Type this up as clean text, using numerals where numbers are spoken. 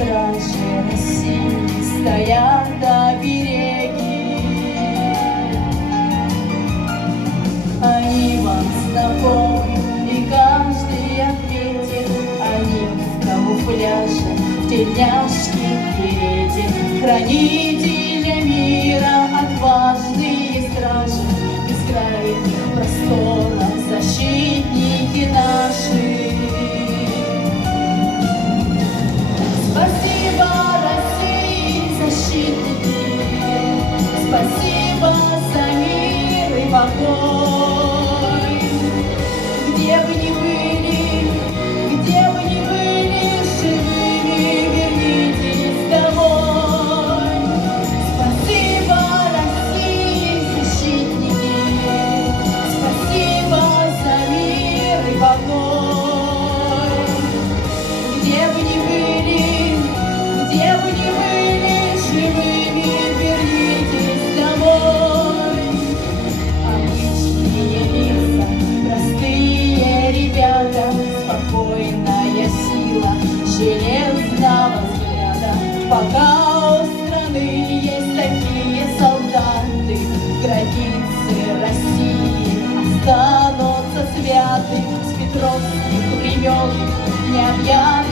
стражи России стоят до береги. Они вам знакомы, и каждый ответит. Они в камуфляже, в тельняшке берете. Хранители мира, отважные стражи, бескрайних просторов, защитники наши. Спасибо, России, защитники! Спасибо за мир и покой! Где бы ни были, живыми вернитесь домой! Спасибо, России, защитники! Спасибо за мир и покой! Где бы ни были, живыми вернитесь домой. Обычные лица, простые ребята, спокойная сила железного взгляда. Пока у страны есть такие солдаты, границы России останутся святы. С петровских времен необъятных